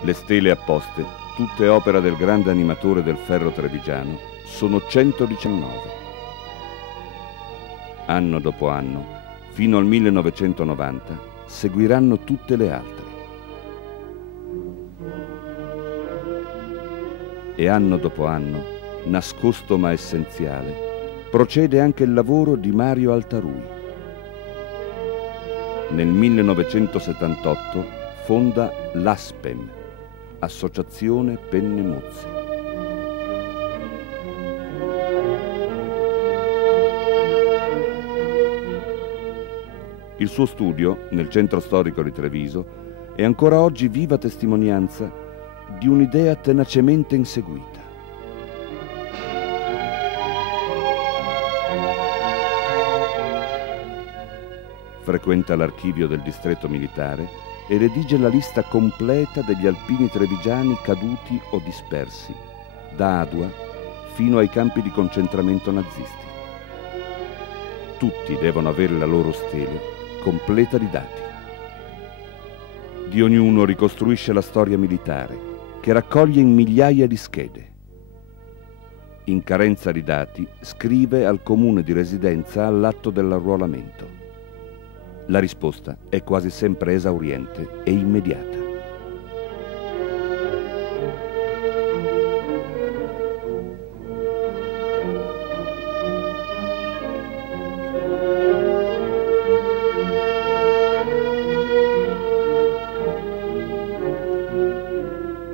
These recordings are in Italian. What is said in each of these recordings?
Le stele apposte, tutte opera del grande animatore del ferro trevigiano, sono 119. Anno dopo anno, fino al 1990, seguiranno tutte le altre. E anno dopo anno, nascosto ma essenziale, procede anche il lavoro di Mario Altarui. Nel 1978 fonda l'ASPEM, Associazione Penne Mozze. Il suo studio, nel centro storico di Treviso, è ancora oggi viva testimonianza di un'idea tenacemente inseguita. Frequenta l'archivio del distretto militare e redige la lista completa degli alpini trevigiani caduti o dispersi, da Adua fino ai campi di concentramento nazisti. Tutti devono avere la loro stele completa di dati. Di ognuno ricostruisce la storia militare, che raccoglie in migliaia di schede. In carenza di dati, scrive al comune di residenza all'atto dell'arruolamento. La risposta è quasi sempre esauriente e immediata.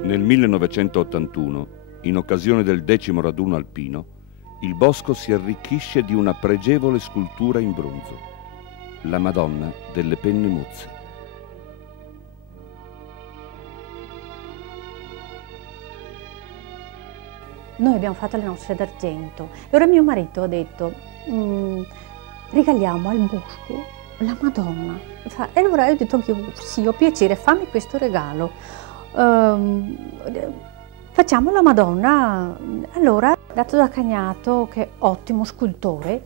Nel 1981, in occasione del 10° raduno alpino, il bosco si arricchisce di una pregevole scultura in bronzo, la Madonna delle Penne Mozze. Noi abbiamo fatto le nostre d'argento e ora mio marito ha detto regaliamo al bosco la Madonna. E allora io ho detto anche sì, ho piacere, fammi questo regalo. Facciamo la Madonna. Allora, dato da Cagnato, che è ottimo scultore,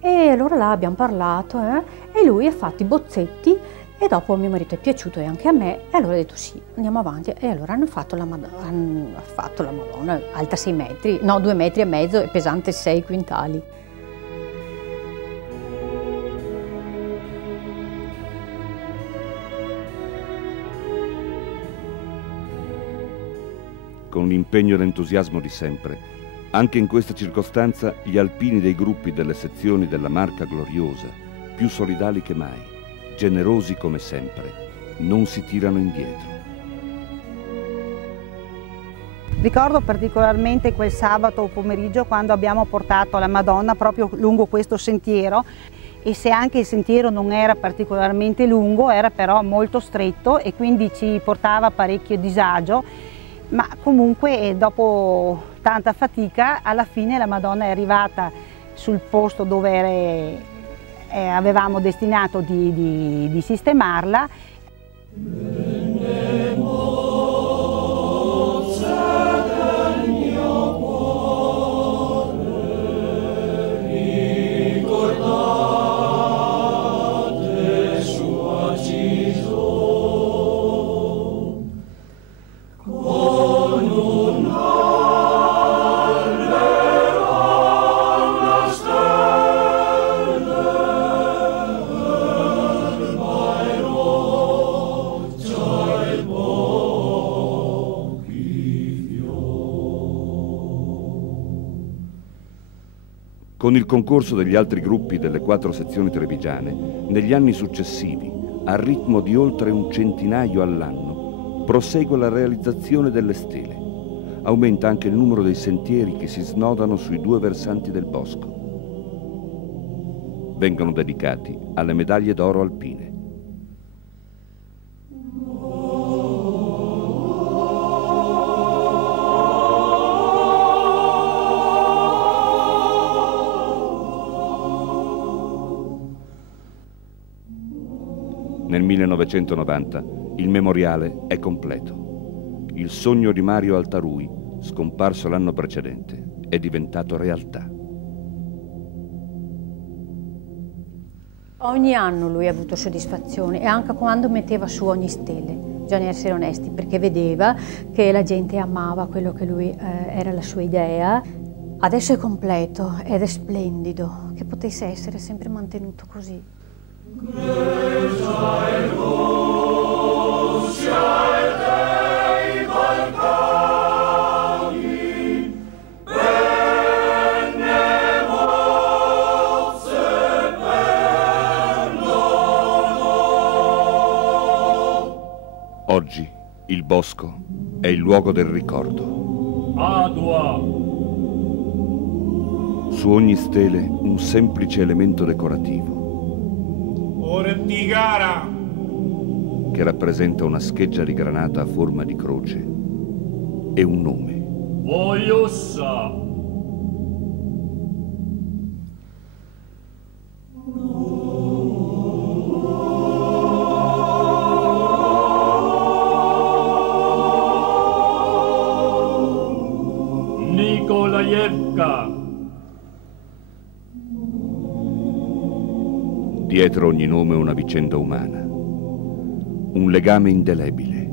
e allora là abbiamo parlato e lui ha fatto i bozzetti e dopo a mio marito è piaciuto e anche a me e allora ha detto sì, andiamo avanti e allora hanno fatto la Madonna alta 6 metri, no 2,5 metri e pesante 6 quintali. Con l'impegno e l'entusiasmo di sempre, anche in questa circostanza gli alpini dei gruppi delle sezioni della Marca Gloriosa, più solidali che mai, generosi come sempre, non si tirano indietro. Ricordo particolarmente quel sabato pomeriggio quando abbiamo portato la Madonna proprio lungo questo sentiero e se anche il sentiero non era particolarmente lungo, era però molto stretto e quindi ci portava parecchio disagio, ma comunque dopo tanta fatica alla fine la Madonna è arrivata sul posto dove avevamo destinato di sistemarla. Con il concorso degli altri gruppi delle 4 sezioni trevigiane, negli anni successivi, a ritmo di oltre un centinaio all'anno, prosegue la realizzazione delle stele. Aumenta anche il numero dei sentieri che si snodano sui 2 versanti del bosco. Vengono dedicati alle medaglie d'oro alpine. Nel 1990 il memoriale è completo. Il sogno di Mario Altarui, scomparso l'anno precedente, è diventato realtà. Ogni anno lui ha avuto soddisfazione e anche quando metteva su ogni stele. bisogna essere onesti, perché vedeva che la gente amava quello che lui era la sua idea. Adesso è completo ed è splendido, che potesse essere sempre mantenuto così. Oggi il bosco è il luogo del ricordo. Adua. Su ogni stele un semplice elemento decorativo Ortigara. che rappresenta una scheggia di granata a forma di croce e un nome. Vogliossa. Nikolaevka. Dietro ogni nome una vicenda umana, un legame indelebile,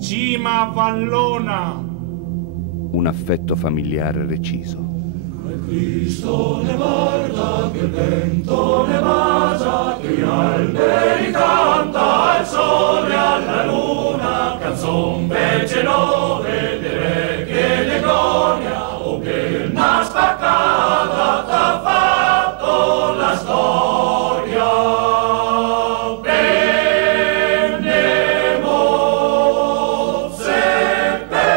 Cima Vallona. un affetto familiare reciso. Cristo ne guarda, che il vento ne bacia, che gli alberi canta, il sole alla luna, canzon fece nove, le vecchie le gloria, o che una spaccata t'ha fatto la storia. Prende mozze per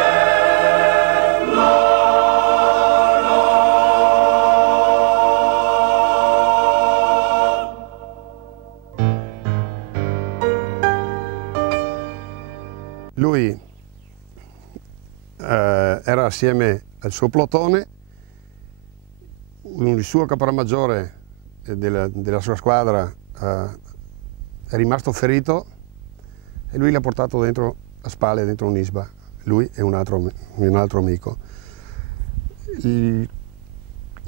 Lui era assieme al suo plotone, il suo caporamaggiore della sua squadra è rimasto ferito e lui l'ha portato dentro a spalle, dentro un'isba, lui e un altro amico. I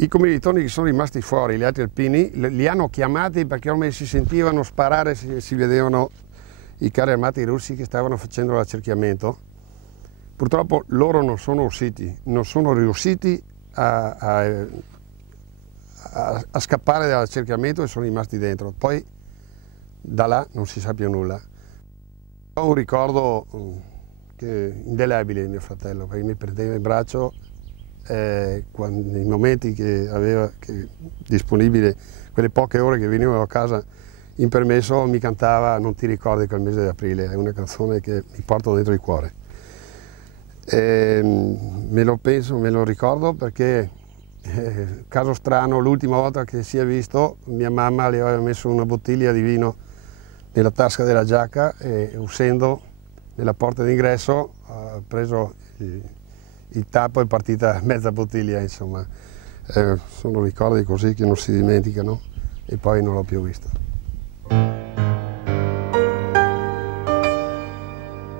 commilitoni che sono rimasti fuori, gli altri alpini, li hanno chiamati perché ormai si sentivano sparare, si vedevano i carri armati russi che stavano facendo l'accerchiamento. Purtroppo loro non sono riusciti a scappare dall'accerchiamento e sono rimasti dentro. Poi da là non si sa più nulla. Ho un ricordo indelebile di mio fratello, perché mi prendeva in braccio nei momenti che aveva disponibile, quelle poche ore che venivo a casa in permesso, mi cantava "Non ti ricordi quel mese di aprile", è una canzone che mi porto dentro il cuore. Me lo ricordo perché, caso strano, l'ultima volta che si è visto, mia mamma le aveva messo una bottiglia di vino nella tasca della giacca e uscendo nella porta d'ingresso ha preso il tappo e è partita mezza bottiglia, insomma. Sono ricordi così che non si dimenticano e poi non l'ho più visto.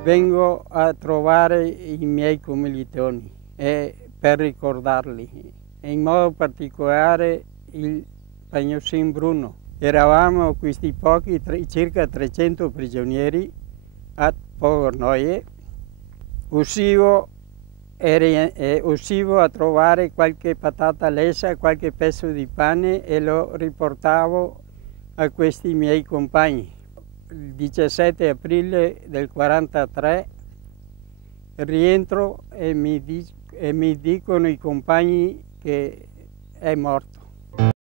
Vengo a trovare i miei commilitoni per ricordarli, e in modo particolare il Pagnosin Bruno. Eravamo questi pochi, circa 300 prigionieri a Pogornoie. Uscivo a trovare qualche patata lessa, qualche pezzo di pane e lo riportavo a questi miei compagni. Il 17 aprile del 1943 rientro e mi dicono i compagni che è morto.